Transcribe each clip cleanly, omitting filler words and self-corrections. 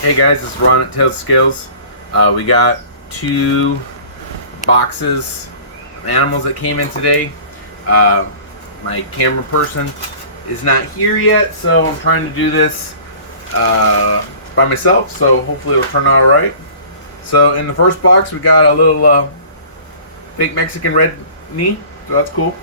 Hey guys, this is Ron at Tails Scales. We got 2 boxes of animals that came in today. My camera person is not here yet, so I'm trying to do this by myself, so hopefully it'll turn out alright. So in the first box we got a little fake Mexican red knee, so that's cool.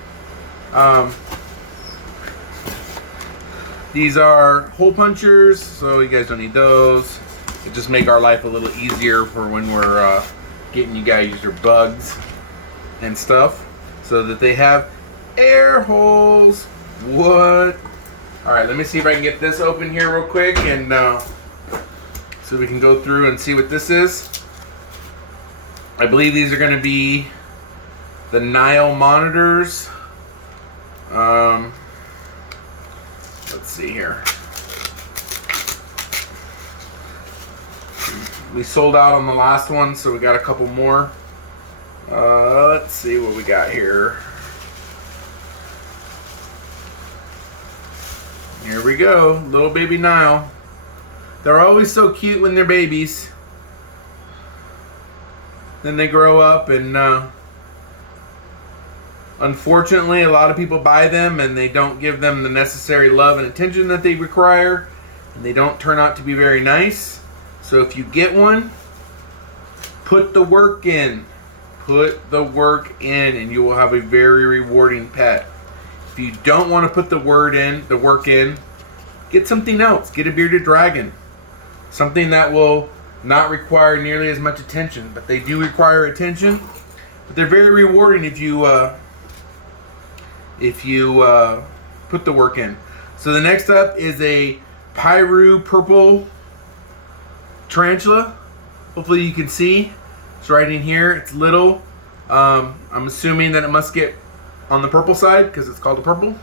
These are hole punchers, so you guys don't need those. It just make our life a little easier for when we're getting you guys your bugs and stuff, so that they have air holes. What? Alright, let me see if I can get this open here real quick, and so we can go through and see what this is. I believe these are going to be the Nile Monitors. Let's see here. We sold out on the last one, so we got a couple more. Let's see what we got here. Here we go, little baby Nile. They're always so cute when they're babies. Then they grow up, and unfortunately a lot of people buy them and they don't give them the necessary love and attention that they require, and they don't turn out to be very nice. So if you get one, put the work in. Put the work in, and you will have a very rewarding pet. If you don't want to put the work in, get something else. Get a bearded dragon. Something that will not require nearly as much attention, but they do require attention. But they're very rewarding if you put the work in. So the next up is a purple tarantula. Hopefully you can see. It's right in here. It's little. I'm assuming that it must get on the purple side because it's called a purple.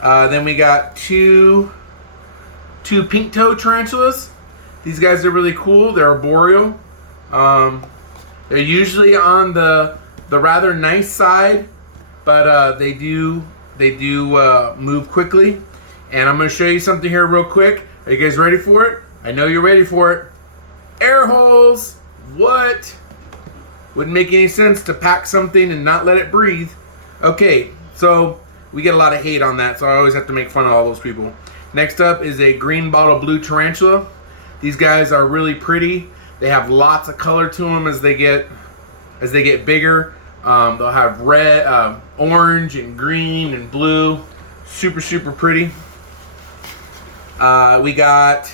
Then we got two pink toe tarantulas. These guys are really cool. They're arboreal. They're usually on the rather nice side, but they do move quickly. And I'm going to show you something here real quick. Are you guys ready for it? I know you're ready for it. Air holes. What? Wouldn't make any sense to pack something and not let it breathe. Okay, so we get a lot of hate on that, so I always have to make fun of all those people. Next up is a green bottle blue tarantula. These guys are really pretty. They have lots of color to them as they get bigger. They'll have red, orange, and green and blue. Super pretty. We got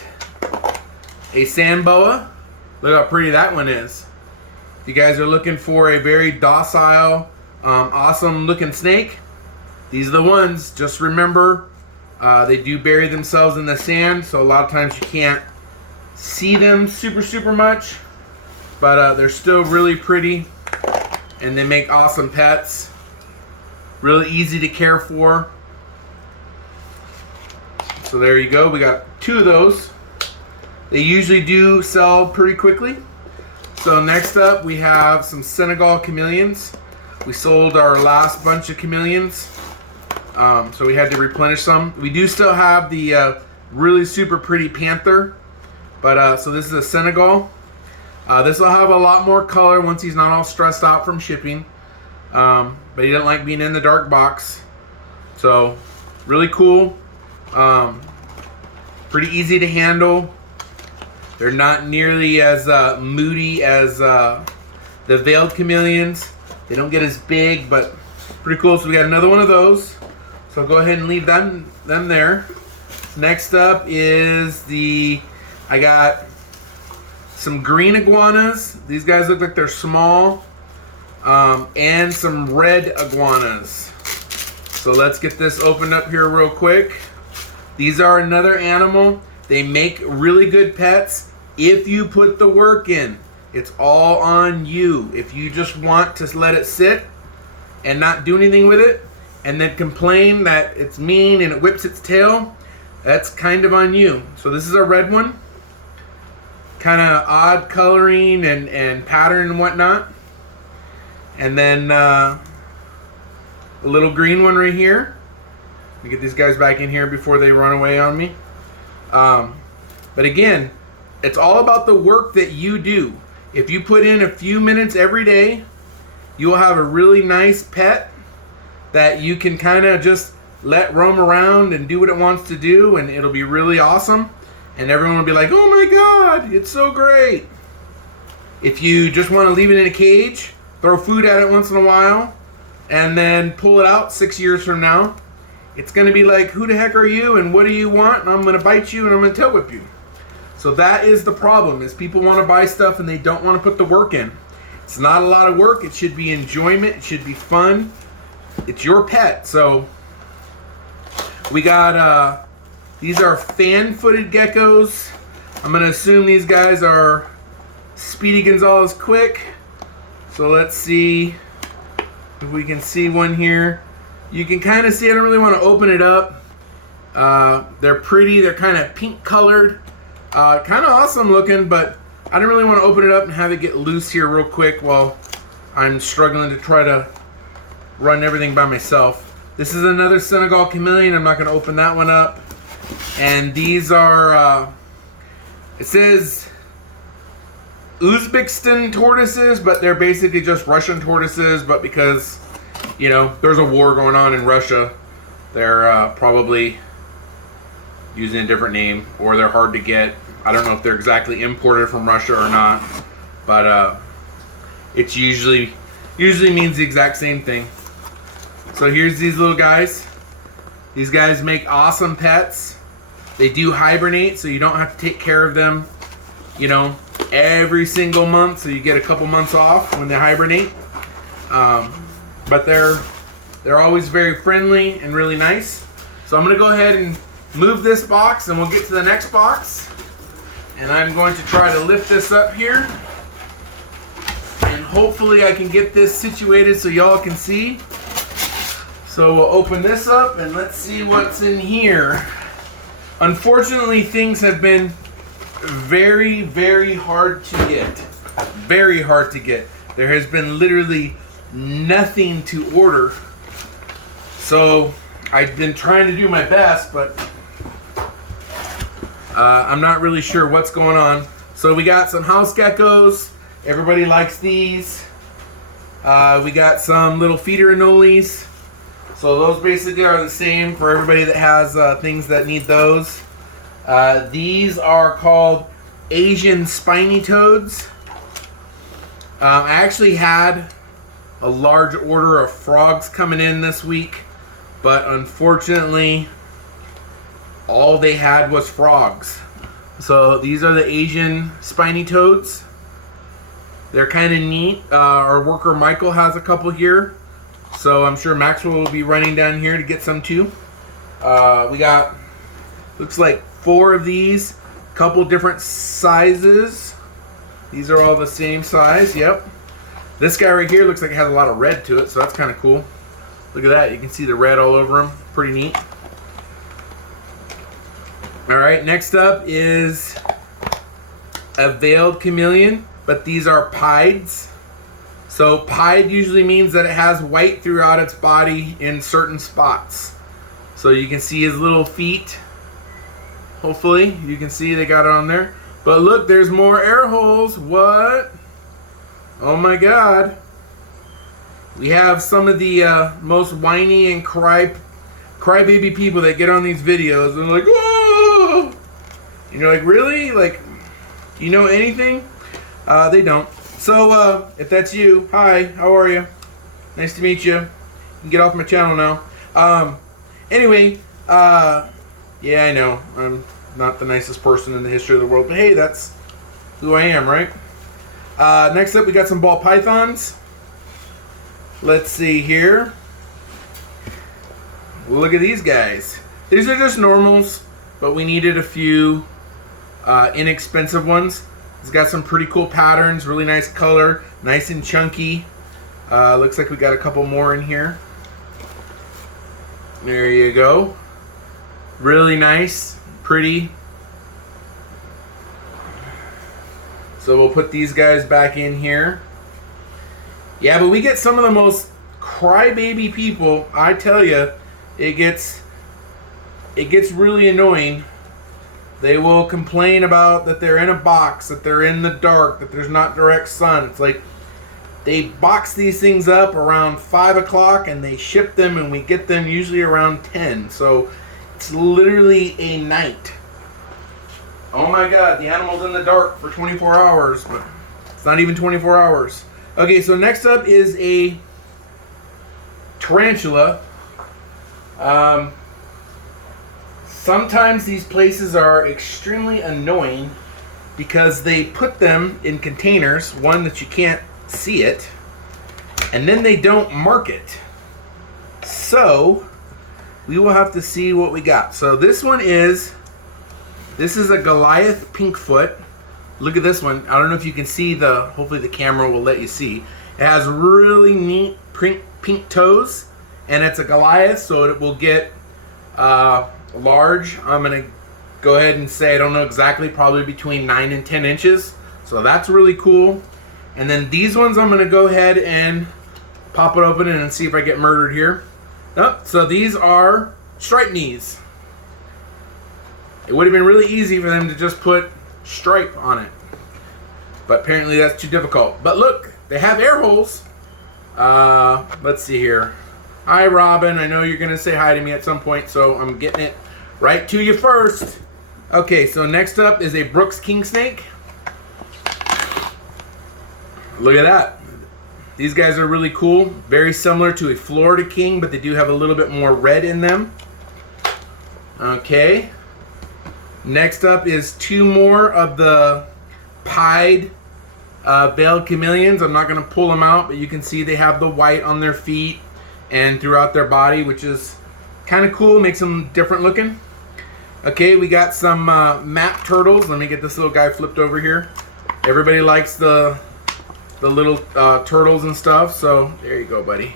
a sand boa. Look how pretty that one is. If you guys are looking for a very docile, awesome looking snake, these are the ones. Just remember, they do bury themselves in the sand, so a lot of times you can't see them super much, but they're still really pretty, and they make awesome pets. Really easy to care for. So there you go. We got 2 of those. They usually do sell pretty quickly. So next up we have some Senegal Chameleons. We sold our last bunch of chameleons, so we had to replenish some. We do still have the really super pretty panther, but so this is a Senegal. This will have a lot more color once he's not all stressed out from shipping, but he doesn't like being in the dark box. So really cool, pretty easy to handle. They're not nearly as moody as the veiled chameleons. They don't get as big, but pretty cool. So we got another one of those. So I'll go ahead and leave them there. Next up is I got some green iguanas. These guys look like they're small. And some red iguanas. So let's get this opened up here real quick. These are another animal. They make really good pets if you put the work in. It's all on you. If you just want to let it sit and not do anything with it, and then complain that it's mean and it whips its tail, that's kind of on you. So this is a red one. Kind of odd coloring and pattern and whatnot. And then a little green one right here. Let me get these guys back in here before they run away on me. But again, It's all about the work that you do. If you put in a few minutes every day, you will have a really nice pet that you can kind of just let roam around and do what it wants to do, and it'll be really awesome. And everyone will be like, oh my God, it's so great. If you just want to leave it in a cage, throw food at it once in a while, and then pull it out 6 years from now, it's going to be like, who the heck are you and what do you want? And I'm going to bite you and I'm going to tail whip you. So that is the problem, is people want to buy stuff and they don't want to put the work in. It's not a lot of work. It should be enjoyment. It should be fun. It's your pet. So we got, these are fan-footed geckos. I'm going to assume these guys are Speedy Gonzalez Quick. So let's see if we can see one here. You can kind of see, I don't really want to open it up. They're pretty. They're kind of pink colored. Kind of awesome looking, but I don't really want to open it up and have it get loose here real quick while I'm struggling to try to run everything by myself. This is another Senegal Chameleon. I'm not going to open that one up. And these are, it says Uzbekistan tortoises, but they're basically just Russian tortoises, but because, you know, there's a war going on in Russia, they're probably using a different name, or they're hard to get. I don't know if they're exactly imported from Russia or not, but it's usually means the exact same thing. So here's these little guys. These guys make awesome pets. They do hibernate, so you don't have to take care of them, you know, every single month, so you get a couple months off when they hibernate. But they're always very friendly and really nice. So I'm going to go ahead and move this box and we'll get to the next box. And I'm going to try to lift this up here. And hopefully I can get this situated so y'all can see. So we'll open this up and let's see what's in here. Unfortunately, things have been very, very hard to get. Very hard to get. There has been literally nothing to order. So I've been trying to do my best, but I'm not really sure what's going on. So we got some house geckos. Everybody likes these. We got some little feeder anoles. So those basically are the same for everybody that has things that need those. These are called Asian spiny toads. I actually had a large order of frogs coming in this week, but unfortunately all they had was frogs. So these are the Asian spiny toads. They're kind of neat. Our worker Michael has a couple here, so I'm sure Maxwell will be running down here to get some too. We got, looks like 4 of these, couple different sizes. These are all the same size. Yep. This guy right here looks like it has a lot of red to it, so that's kind of cool. Look at that. You can see the red all over him. Pretty neat. All right, next up is a veiled chameleon, but these are pieds. So pied usually means that it has white throughout its body in certain spots. So you can see his little feet. Hopefully you can see they got it on there. But look, there's more air holes. What? Oh my God. We have some of the most whiny and crybaby people that get on these videos and they're like, whoa! And you're like, really? Like, you know anything? They don't. So, if that's you, hi, how are you? Nice to meet you. You can get off my channel now. Anyway, yeah, I know. I'm not the nicest person in the history of the world, but hey, that's who I am, right? Next up, we got some ball pythons. Let's see here. Look at these guys. These are just normals, but we needed a few inexpensive ones. It's got some pretty cool patterns, really nice color, nice and chunky. Looks like we got a couple more in here. There you go. Really nice, pretty. So we'll put these guys back in here. Yeah, but we get some of the most crybaby people. I tell you, it gets really annoying They will complain about that they're in a box, that they're in the dark, that there's not direct sun. It's like they box these things up around 5 o'clock and they ship them, and we get them usually around 10. So it's literally a night. Oh my God, the animal's in the dark for 24 hours, but it's not even 24 hours. Okay, so next up is a tarantula. Sometimes these places are extremely annoying because they put them in containers, one that you can't see it, and then they don't mark it. So we will have to see what we got. So this is a Goliath pinkfoot. Look at this one. I don't know if you can see hopefully the camera will let you see. It has really neat pink toes, and it's a Goliath, so it will get large. I'm gonna go ahead and say I don't know exactly, probably between 9 and 10 inches. So that's really cool. And then these ones I'm gonna go ahead and pop it open and see if I get murdered here. Oh, so these are stripe knees. It would have been really easy for them to just put stripe on it, but apparently that's too difficult. But look, they have air holes. Let's see here. Hi Robin, I know you're gonna say hi to me at some point, so I'm getting it right to you first. Okay, so next up is a Brooks king snake. Look at that. These guys are really cool. Very similar to a Florida king, but they do have a little bit more red in them. Okay. Next up is two more of the pied veiled chameleons. I'm not going to pull them out, but you can see they have the white on their feet and throughout their body, which is kind of cool. Makes them different looking. Okay, we got some map turtles. Let me get this little guy flipped over here. Everybody likes the little turtles and stuff, so there you go, buddy.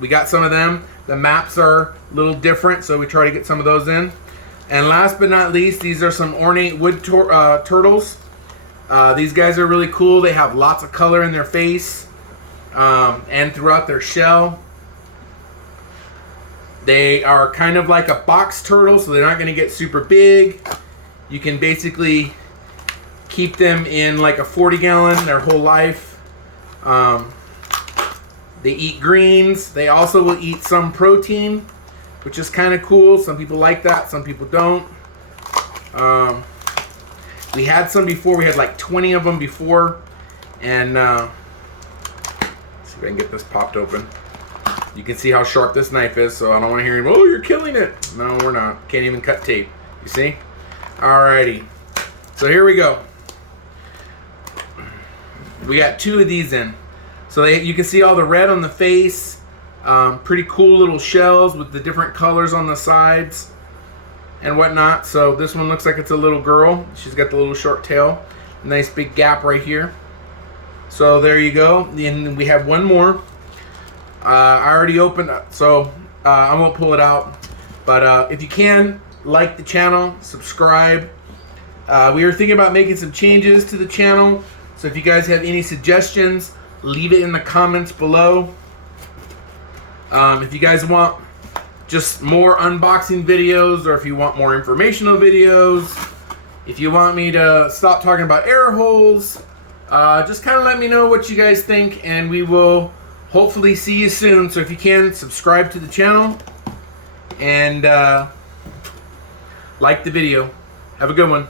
We got some of them. The maps are a little different, so we try to get some of those in. And last but not least, these are some ornate wood turtles. These guys are really cool. They have lots of color in their face and throughout their shell. They are kind of like a box turtle, so they're not going to get super big. You can basically keep them in like a 40-gallon their whole life. They eat greens. They also will eat some protein, which is kind of cool. Some people like that, some people don't. We had some before. We had like 20 of them before. And let's see if I can get this popped open. You can see how sharp this knife is, so I don't want to hear him, oh, you're killing it. No, we're not. Can't even cut tape. You see? Alrighty. So here we go. We got two of these in. So you can see all the red on the face. Pretty cool little shells with the different colors on the sides and whatnot. So this one looks like it's a little girl. She's got the little short tail. Nice big gap right here. So there you go. And we have one more. I already opened up, so I won't pull it out. But if you can, like the channel, subscribe. We were thinking about making some changes to the channel. So if you guys have any suggestions, leave it in the comments below. If you guys want just more unboxing videos, or if you want more informational videos, if you want me to stop talking about air holes, just kind of let me know what you guys think, and we will hopefully see you soon. So if you can, subscribe to the channel and like the video. Have a good one.